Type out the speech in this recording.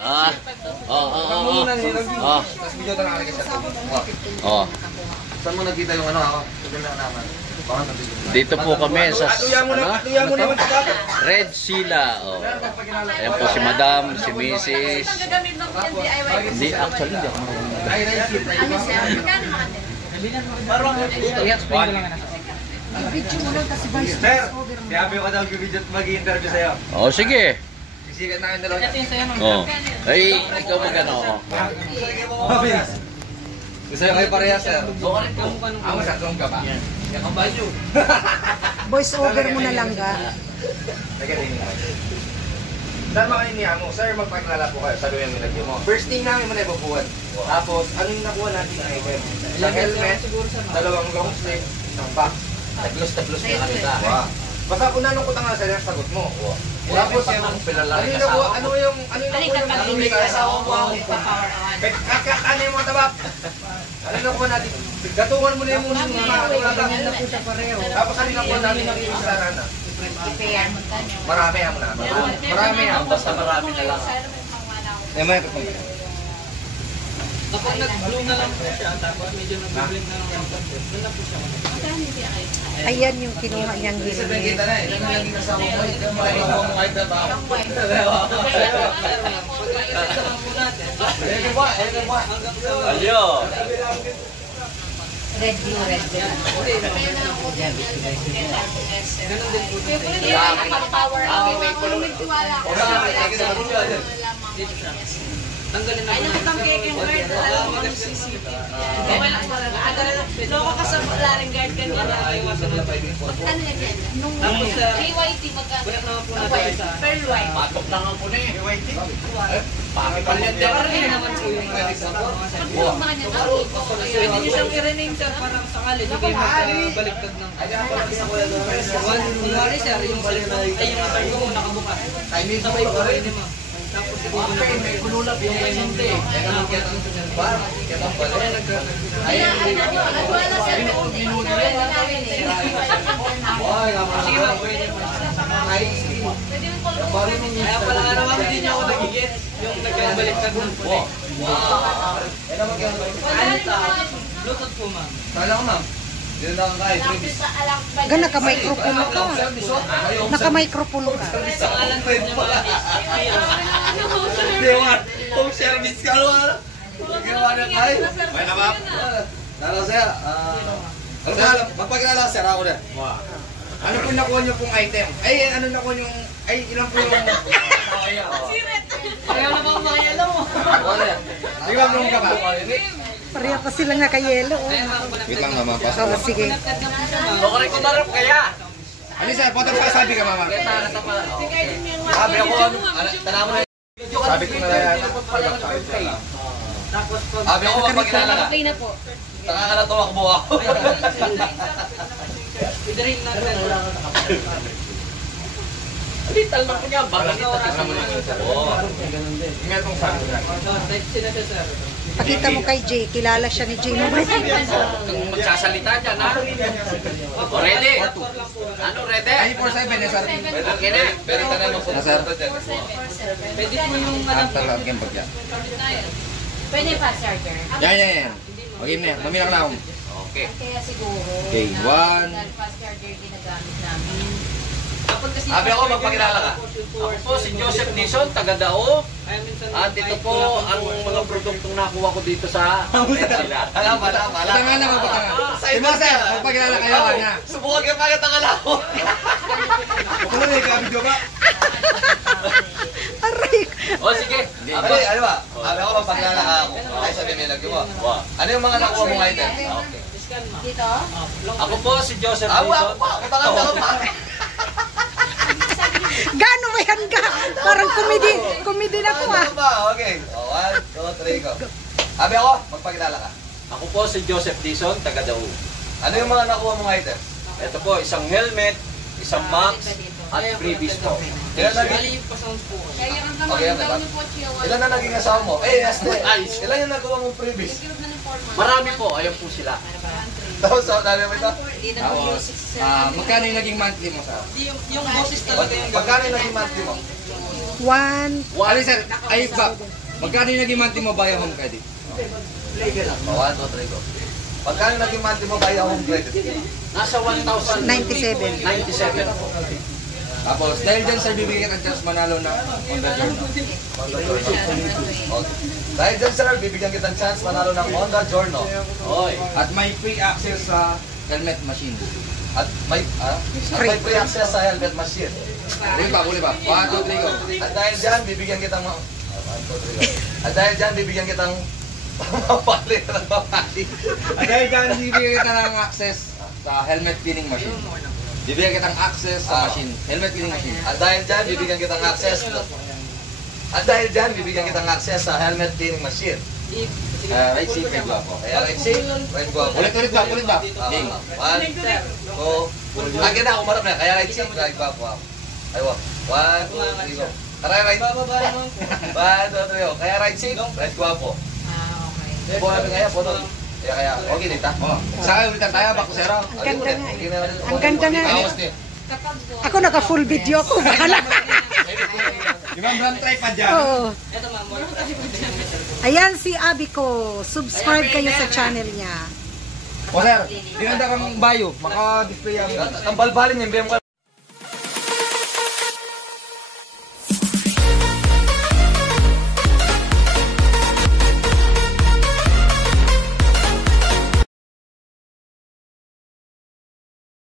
Tapos video ito nakalagay sa saan mo nakita yung ano ako? Naman. Dito po kami sa Red Sila. Ayan po si Madam, si Mrs. Hindi, actually hindi ako Sir, sabi ko daw mag-i-interview sa'yo. Oo, sige. Sisikat namin dalawa. Oo. Ay, ikaw magano ako. Gusto nyo kayo pareha, sir? Ako sa trong ka ba? Yan ang banyo. Voice over mo na lang ga. Sir, makainia mo. Sir, magpakilala po kayo. Saluhin mo lagyan mo. First thing namin mo na ipapuan. Tapos, ano yung nakuha natin ng item? Isang helmet, dalawang long sleeve, isang box. Taglos na kanila. Basta kung nanong ko nga sa'yo, sagot mo. Tapos, ano yung ano yung mga tabak? Ano yung nakuha natin? Gatungan mo na yung muna yung mga tapos ano yung nakuha natin yung isa na? Marami ang na. Marami ang. Basta marami na lang. May katong. Kapag nag-bloom na lang po siya, tapos medyo nag-blink na lang po siya. Ayan yung kinuha niyang Kita hiling. na eh. Ilan na laging kasama mo? Ito malaki mo mga ito ba? Ayun. Red blue, red blue. Power up. May tiwala ko. Tanggalin na. Ay, nakitang cake and guard na lang ako ng CCTV. Loko ka sa laring guard kanina. Ano na dyan? Nung KYT magkano? Pearl white. Patok lang ako na eh. KYT? Bakit pa niya Parang naman po yung pwede niyo siyang i-rename sir parang sakali. Sige magbaliktad ng kunwari sir, yung baliktad ay yung atay ko nakabukas. Sabay ko rin mo. Tapos may kululap yung mente. Kaya pala araw hindi niyo ako nagigit yung nagbaliktad ng pulik. Bluetooth po ma'am. Kala ko ma'am. Dito na ang kahit. Ga, naka-microphone ka. Naka-microphone ka. Dewan, home service ka naman. Ginawa na tayo. May na ma'am. Nalo siya. Magpakilala sir ako na. Ano po nakuha niyo pong item? Ay, ano nakuha niyo? Ay, ilan po yung... Kaya na ba ang mga yellow mo? Ilan mo ka ba? Pareha pa sila nga kay-yelo. Wait lang naman. Oo, sige. Bakit ko marap kaya? Ano sir? Potong sabi ka mama. Sabi ako, tanaw na. Sabi ko na yan. Sabi ako, magpakilala ka. Okay na po. Taka ka na tumakbo ako. I-drain natin. Lital na po niya. Baka kita tignan mo lang. Oo. May itong sabi ko na. Type sila siya sir. Pakita mo kay Jay. Kilala siya ni Jay. Kung magsasalita dyan, ha? O, ready? Ano, ready? Ay, 4-7 eh sir. Okay na. Pero tanong mo po. Sir. Pwede po yung alam po. Talagyan pag yan. Pwede fast charger. Yan. Okay na yan. Mamilang na ako. Okay. Kaya siguro. Okay, one. Dahil fast charger ginagamit namin. Sabi ako, magpakilala ka. Ako po si Joseph Dizon, taga Dao. At ito po ang mga produktong nakuha ko dito sa sila. Alam. Buta nga na, buta nga. Diba sir, magpakilala kayo na. Subukan ka pagkat ang alaho. Ano na, ikaw ba? Aray! O sige. Ano ba? Sabi ako, magpakilala ka ako. Ay, sabi may lagyo mo. Ano yung mga nakuha mong items? Okay. Dito? Ako po si Joseph Dizon. Gaano ba yan ga? Parang comedy na po ah. Okay. 1, 2, 3, go. Sabi ako, magpakilala ka. Ako po si Joseph Dizon, taga Dao. Ano yung mga nakuha mong items? Ito po, isang helmet, isang max, at freebies po. Ilan na naging... Bali pa sounds po. Kaya yung Okay, naman daw ni Pochi. Ilan na naging asawa mo? Eh, Ayos. ilan yung nagawa mong previous? Marami po, ayun po sila. Tapos, dali mo ito? DW67. Magkano yung naging monthly mo sa? Yung boses talaga yung Magkano yung naging monthly mo? 1. Ali sir, ay ba? Magkano yung naging monthly mo via home credit? 1, 2, 3, go. Pagkano naging monthly mo via home credit? Nasa 1,097. 97. Tapos, dahil dyan sir, bibigyan kita ng chance manalo ng Honda Journal. Okay. Dahil dyan sir, bibigyan kitang chance manalo ng Honda Giorno. Oy. At may free access sa helmet machine. At may free access sa helmet machine. Huli pa. 1, 2, 3, go. At dahil dyan, bibigyan kitang At dahil dyan, bibigyan kitang mapalit ng mapali. At dahil dyan, bibigyan kita ng access sa helmet cleaning machine. Bibigyan kitang access sa machine. Helmet cleaning machine. At dahil dyan, bibigyan kitang access sa helmet cleaning machine. Right seat, red guapo. Kaya right seat, right guapo. Ulit ba? Ding. 1, 2, akin na, umarap na. Kaya right seat, right guapo. Aywa. 1, 2, 3, go. Tara, right. 1, 2, 3, go. Kaya right seat, right guapo. Po namin kaya, photo. Kaya, okay dito. Saka ulitan tayo, bakusero. Ang ganda nga eh. Ang ganda nga eh. Ako naka full video ako. Bahala. Di ba, brand tripod dyan? Oo. Ayan si Abby ko. Subscribe kayo sa channel niya. O sir, pinanda kang bayo, maka-display ang... Ang balbalin yung BM ko,